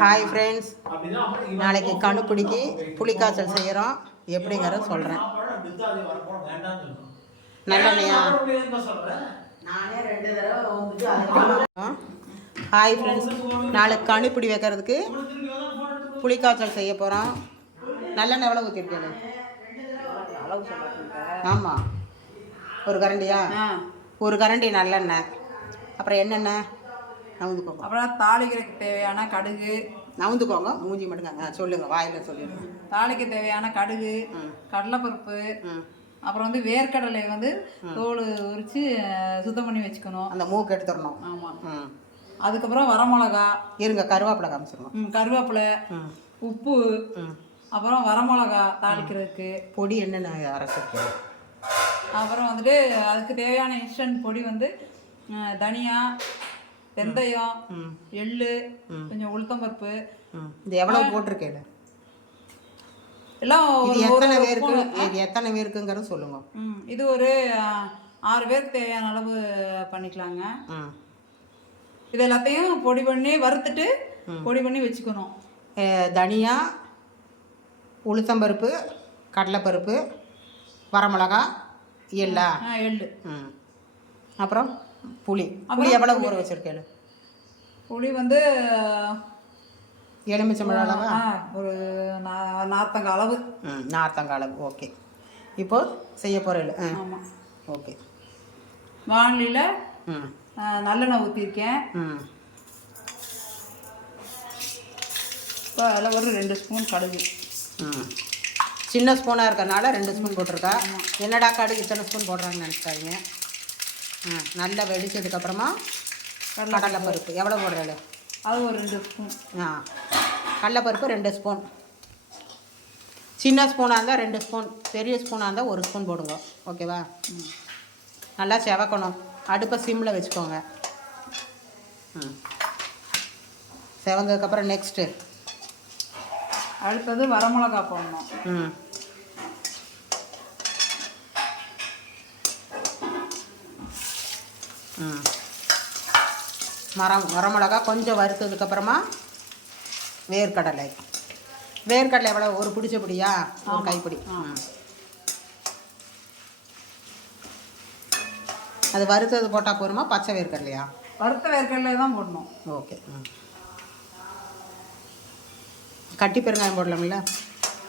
Hi friends, நாளைக்கு கணுப்பிடிக்கு புளிக்காய்ச்சல் செய்கிறோம். எப்படிங்கிறத சொல்கிறேன். நல்லெண்ணெயா? ஹாய் ஃப்ரெண்ட்ஸ், நாளைக்கு கணுப்பிடி வைக்கிறதுக்கு புளிக்காய்ச்சல் செய்ய போகிறோம். நல்லெண்ணெய் எவ்வளோ ஊற்றிருக்கேன்? ஆமாம், ஒரு கரண்டியா? ஒரு கரண்டி நல்லெண்ணெய். அப்புறம் என்னென்ன நவுந்துக்கோங்க. அப்புறம் தாளிக்கிறதுக்கு தேவையான கடுகு. நவுந்துக்கோங்க, மூஞ்சி மட்டுங்க சொல்லுங்கள், வாயில் சொல்லிடுங்க. தாளிக்க தேவையான கடுகு, கடலைப்பருப்பு, அப்புறம் வந்து வேர்க்கடலை வந்து தோல் உரித்து சுத்தம் பண்ணி வச்சுக்கணும். அந்த மூக்கு எடுத்துடணும். ஆமாம். அதுக்கப்புறம் வரமிளகா. இருங்க, கருவேப்பிலை காமிச்சிடணும். கருவேப்பிலை, உப்பு, அப்புறம் வரமிளகா தாளிக்கிறதுக்கு பொடி என்னென்ன அரைச்சிருக்கு. அப்புறம் வந்துட்டு அதுக்கு தேவையான இன்ஸ்டன்ட் பொடி வந்து தனியா, வெந்தயம், எள்ளு, கொஞ்சம் உளுத்தம்பருப்பு. இது எவ்வளோ போட்டிருக்கேன் எல்லாம்? எத்தனை பேருக்குங்கிறது சொல்லுங்க. இது ஒரு 6 பேருக்கு தேவையான அளவு பண்ணிக்கலாங்க. இது எல்லாத்தையும் பொடி பண்ணி வறுத்துட்டு பொடி பண்ணி வச்சுக்கணும். தனியா, உளுத்தம்பருப்பு, கடலைப்பருப்பு, வரமிளகா, எள்ளா? எள்ளு. அப்புறம் புளி. புளி எவ்வளோ ஊற வச்சுருக்கேன்? புளி வந்து எலுமிச்சம்பழம் அளவா? ஒரு 40 அளவு. 40 அளவு. ஓகே, இப்போது செய்ய போகிறேன். ஆமாம், ஓகே. வானிலையில் நல்லெண்ணெய் ஊற்றிருக்கேன். இப்போ அதில் ஒரு 2 ஸ்பூன் கடுகு. சின்ன ஸ்பூனாக இருக்கிறனால 2 ஸ்பூன் போட்டிருக்கா. என்னடா கடுகு இத்தனை ஸ்பூன் போடுறாங்கன்னு நினச்சிக்காதீங்க. நல்லா வெடிச்சதுக்கப்புறமா கடலைப்பருப்பு எவ்வளோ போடுறாள்? அது ஒரு 2 ஸ்பூன். கடலைப்பருப்பு 2 ஸ்பூன். சின்ன ஸ்பூனாக இருந்தால் 2 ஸ்பூன், பெரிய ஸ்பூனாக இருந்தால் 1 ஸ்பூன் போடுங்க. ஓகேவா? நல்லா செவக்கணும். அடுப்பை சிம்மில் வச்சுக்கோங்க. செவந்ததுக்கப்புறம் நெக்ஸ்ட்டு அடுத்தது வரமிளகா போடணும். வரமிளகா கொஞ்சம் வறுத்ததுக்கப்புறமா வேர்க்கடலை. வேர்க்கடலை எவ்வளோ? ஒரு பிடிச்ச பிடியா? ஒரு கைப்பிடி. அது வறுத்தது போட்டால் போருமா? பச்சை வேர்க்கடலையா? வறுத்த வேர்க்கடலை தான் போடணும். ஓகே. கட்டி பெருங்காயம் போடலாம்ல?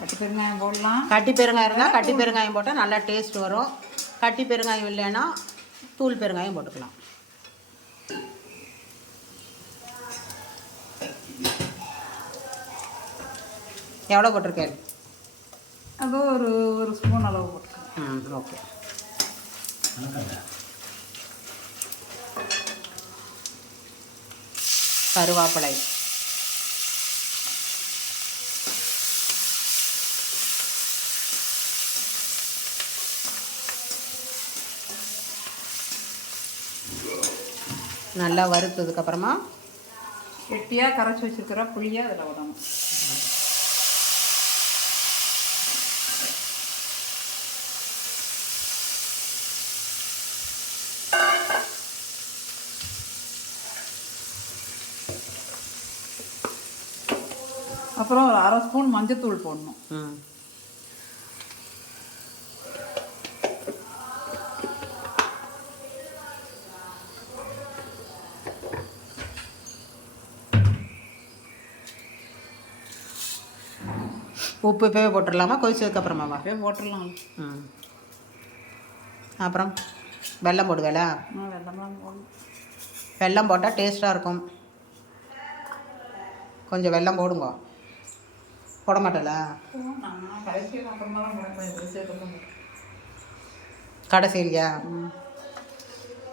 கட்டி பெருங்காயம் போடலாம். கட்டி பெருங்காயம் இருந்தால் கட்டி பெருங்காயம் போட்டால் நல்லா டேஸ்ட் வரும். கட்டி பெருங்காயம் இல்லைன்னா தூள் பெருங்காயம் போட்டுக்கலாம். எவ்வளோ போட்டிருக்கேன்? அது ஒரு ஸ்பூன் அளவு போட்டுருக்கேன். ஓகே. கருவேப்பிலை, நல்லா வறுத்ததுக்கப்புறமா கெட்டியாக கரைச்சி வச்சுருக்கிற புளியை அதில் விடணும். அப்புறம் ஒரு 1/2 ஸ்பூன் மஞ்சத்தூள் போடணும். உப்பு இப்போவே போட்டுடலாமா? கொதிச்சதுக்கப்புறமாவா? போட்டுடலாம். அப்புறம் வெல்லம் போடுவேல? வெல்லம் போடணும். வெல்லம் போட்டால் டேஸ்ட்டாக இருக்கும். கொஞ்சம் வெல்லம் போடுங்க. போட மாட்டல? கடைசியா?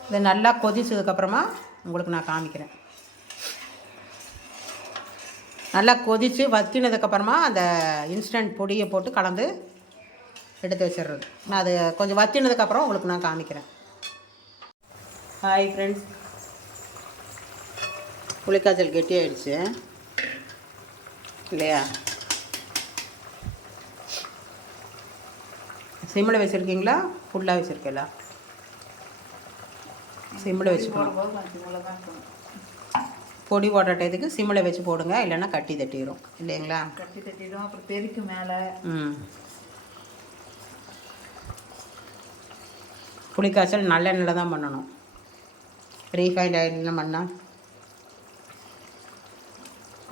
இது நல்லா கொதிச்சதுக்கப்புறமா உங்களுக்கு நான் காமிக்கிறேன். நல்லா கொதித்து வற்றினதுக்கப்புறமா அந்த இன்ஸ்டன்ட் பொடியை போட்டு கலந்து எடுத்து வச்சிடுறது. நான் அது கொஞ்சம் வற்றினதுக்கப்புறம் உங்களுக்கு நான் காமிக்கிறேன். ஹாய் ஃப்ரெண்ட்ஸ், புளிக்காய்ச்சல் கெட்டியாயிடுச்சு இல்லையா? சிம்மில் வச்சுருக்கீங்களா? ஃபுல்லாக வச்சுருக்கீங்களா? சிம்மில் வச்சுக்கணும். பொடி போடுற டயத்துக்கு சிம்மில் வச்சு போடுங்க, இல்லைன்னா கட்டி தட்டிடும் இல்லைங்களா? கட்டி தட்டிடும், அப்புறம் தெறிக்கு மேலே. புளிக்காய்ச்சல் நல்லெண்ணெயில் தான் பண்ணணும், ரீஃபைண்ட் ஆயிலெலாம் பண்ணால்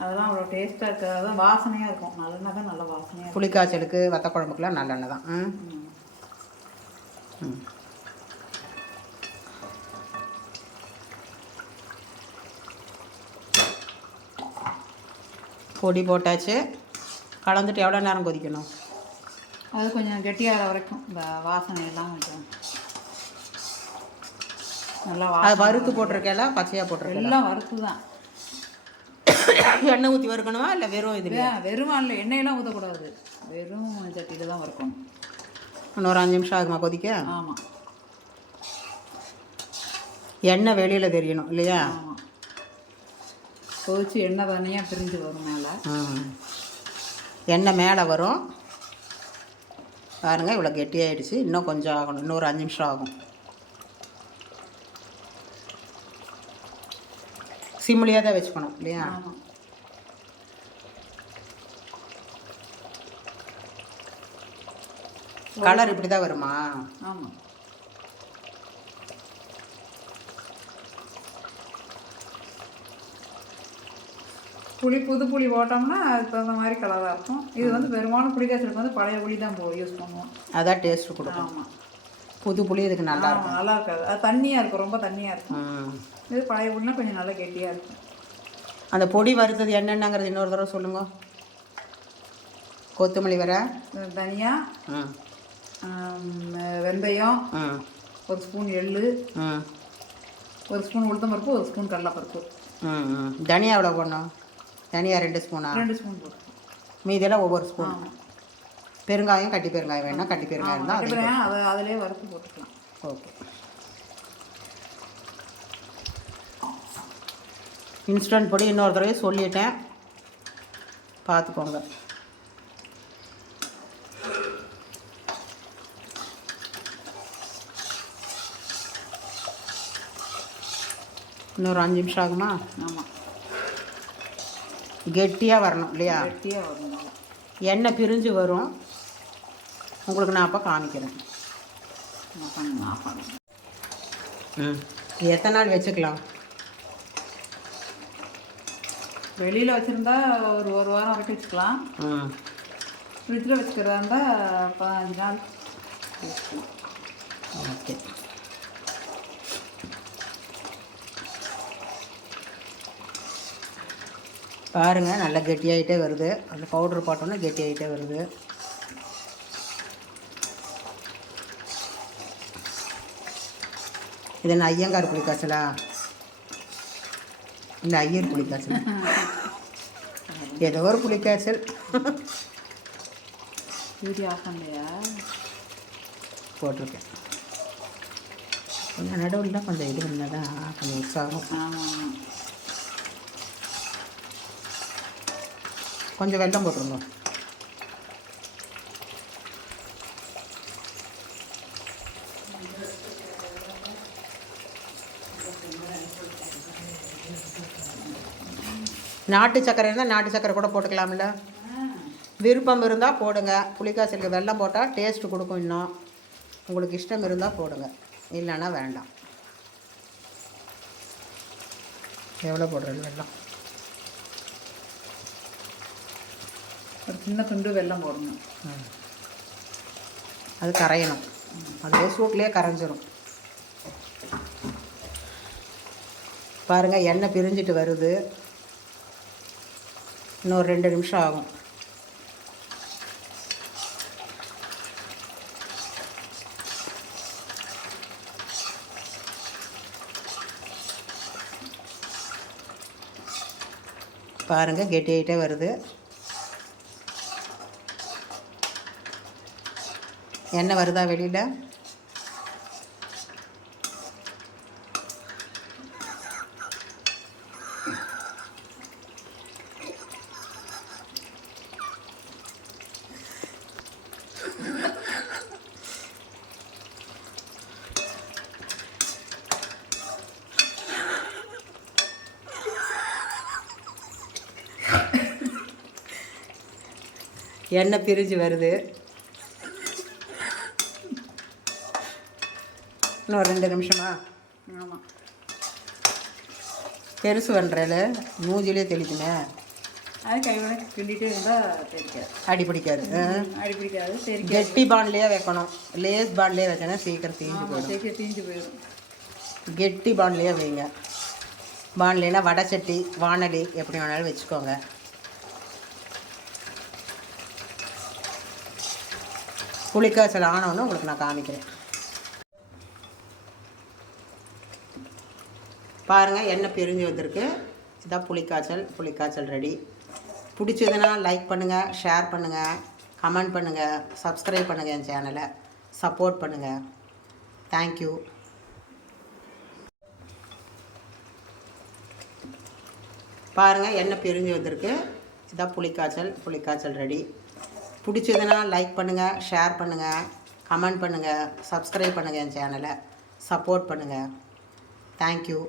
அதெல்லாம் அவ்வளோ டேஸ்ட்டாக இருக்காது, அதான் வாசனையாக இருக்கும். நல்லெண்ணெய் தான் நல்ல வாசனையாக. புளிக்காய்ச்சலுக்கு வத்த குழம்புக்குலாம் நல்லெண்ணெய் தான். பொடி போட்டாச்சு, கலந்துட்டு எவ்வளோ நேரம் கொதிக்கணும்? அது கொஞ்சம் கெட்டியாகிற வரைக்கும், இந்த வாசனையெல்லாம் கொஞ்சம் நல்லா அது வறுத்து போட்டிருக்கேல, பச்சையாக போட்டிருக்கேன்? எல்லாம் வறுத்து தான். எண்ணெய் ஊற்றி வறுக்கணுமா இல்லை வெறும் இது? வெறும் இல்லை, எண்ணெயெல்லாம் ஊற்றக்கூடாது, வெறும் சட்டியில் தான் வறுக்கணும். இன்னொரு 5 நிமிஷம் ஆகுமா கொதிக்க? ஆமாம். எண்ணெய் வெளியில் தெரியணும் இல்லையா? ஆமாம், கொதிச்சு எண்ணெய் தனியாக பிரிஞ்சு வரும் மேலே. எண்ணெய் மேலே வரும் பாருங்கள். இவ்வளோ கெட்டியாகிடுச்சு, இன்னும் கொஞ்சம் ஆகணும், இன்னொரு 5 நிமிஷம் ஆகும். சிம்லியாக தான் வச்சுக்கணும் இல்லையா? கலர் இப்படி தான் வருமா? ஆமாம். புளி புது புளி போட்டோம்னா அதுக்கு தகுந்த மாதிரி கலராக இருக்கும். இது வந்து பெரும்பாலும் புளிக்காய்ச்சலுக்கு வந்து பழைய புளி தான் யூஸ் பண்ணுவோம். அதான் டேஸ்ட்டு கொடுக்கும். ஆமாம், புது புளி இதுக்கு நல்லா இருக்கும். நல்லா இருக்காது, அது தண்ணியாக இருக்கும், ரொம்ப தண்ணியாக இருக்கும். இது பழைய புளினா கொஞ்சம் நல்லா கெட்டியாக இருக்கும். அந்த பொடி வறுத்தது என்னென்னங்கிறது இன்னொரு தடவை சொல்லுங்க. கொத்தமல்லி வர, தனியா, வெந்தயம், ஒரு ஸ்பூன் எள்ளு, ஒரு ஸ்பூன் உளுத்தம்பருப்பு, ஒரு ஸ்பூன் கடலைப்பருப்பு. தனியா எவ்வளோ போடணும்? தனியா 2 ஸ்பூனா? 2 ஸ்பூன் போட்டு, மீதெல்லாம் ஒவ்வொரு ஸ்பூன். பெருங்காயம், கட்டி பெருங்காயம் வேணா, கட்டி பெருங்காயம் தான் அதை அதிலே வறுத்து போட்டுக்கலாம். ஓகே. இன்ஸ்டன்ட் பொடி இன்னொரு தடவை சொல்லிட்டேன், பார்த்துக்கோங்க. இன்னொரு 5 நிமிஷம் ஆகுமா? ஆமாம், கெட்டியாக வரணும் இல்லையா? கெட்டியாக வரணும், எண்ணெய் பிரிஞ்சு வரும். உங்களுக்கு நான் அப்போ காமிக்கிறேன். எத்தனை நாள் வச்சுக்கலாம்? வெளியில் வச்சுருந்தா ஒரு வாரம் வரைக்கும் வச்சுக்கலாம். ஃப்ரிட்ஜில் வச்சுக்கிறதா இருந்தால் 15 நாள் வச்சுக்கலாம். ஓகே. பாருங்கள், நல்லா கெட்டியாகிட்டே வருது. அந்த பவுட்ரு போட்டோன்னா கெட்டியாகிட்டே வருது. இது என்ன ஐயங்கார் புளிக்காய்ச்சலா இல்லை ஐயர் புளிக்காய்ச்சலா? ஏதோ ஒரு புளிக்காய்ச்சல். வீடியோ ஆஃப் பண்ணலையா? போட்டிருக்கேன். கொஞ்சம் நடுவில் கொஞ்சம் இது பண்ணால் தான் கொஞ்சம் உற்சாகம். ஆமாம், கொஞ்சம் வெல்லம் போட்டுருங்க. நாட்டு சக்கரை இருந்தால் நாட்டு சக்கரை கூட போட்டுக்கலாம்ல, விருப்பம் இருந்தால் போடுங்க. புளிக்காய்ச்சலுக்கு வெல்லம் போட்டால் டேஸ்ட்டு கொடுக்கும். இன்னும் உங்களுக்கு இஷ்டம் இருந்தால் போடுங்க, இல்லைன்னா வேண்டாம். எவ்வளோ போடுறது வெல்லம்? ஒரு சின்ன துண்டு வெல்லம் போடணும். அது கரையணும், அதுவே சூட்லேயே கரைஞ்சிரும். பாருங்கள், எண்ணெய் பிரிஞ்சிட்டு வருது. இன்னொரு 2 நிமிஷம் ஆகும். பாருங்கள், கெட்டியாகிட்டே வருது. எண்ணெய் வருதா வெளியில்? எண்ணெய் பிரிஞ்சு வருது. இன்னும் 2 நிமிஷமா? ஆமாம். பெருசு பண்ணுறல மூஞ்சிலே தெளிக்குமே. அது கைவிட கிண்டிகிட்டே இருந்தால் தெரிக்காது, அடி பிடிக்காது. அடி பிடிக்காது. சரி, கெட்டி பான்லேயே வைக்கணும். லேஸ் பான்லேயே வைக்கணும், சீக்கிரம் தீஞ்சு போயிடும். சீக்கிரம் தீஞ்சு போயிடும். கெட்டி பான்லேயே வைங்க. பான்லேனா வடை சட்டி, வானலி எப்படி வேணாலும் வச்சுக்கோங்க. புளிக்காய்ச்சல் ஆனோன்னு உங்களுக்கு நான் காமிக்கிறேன். பாருங்கள், எண்ணெய் பிரிஞ்சு வந்திருக்கு. இதான் புளிக்காய்ச்சல் ரெடி. பிடிச்சதுன்னா லைக் பண்ணுங்கள், ஷேர் பண்ணுங்கள், கமெண்ட் பண்ணுங்கள், சப்ஸ்கிரைப் பண்ணுங்கள், என் சேனலை சப்போர்ட் பண்ணுங்கள். தேங்க்யூ. பாருங்கள், எண்ணெய் பிரிஞ்சு வந்திருக்கு. இதான் புளிக்காய்ச்சல் ரெடி. பிடிச்சதுன்னா லைக் பண்ணுங்கள், ஷேர் பண்ணுங்கள், கமெண்ட் பண்ணுங்கள், சப்ஸ்கிரைப் பண்ணுங்கள், என் சேனலை சப்போர்ட் பண்ணுங்கள். தேங்க்யூ.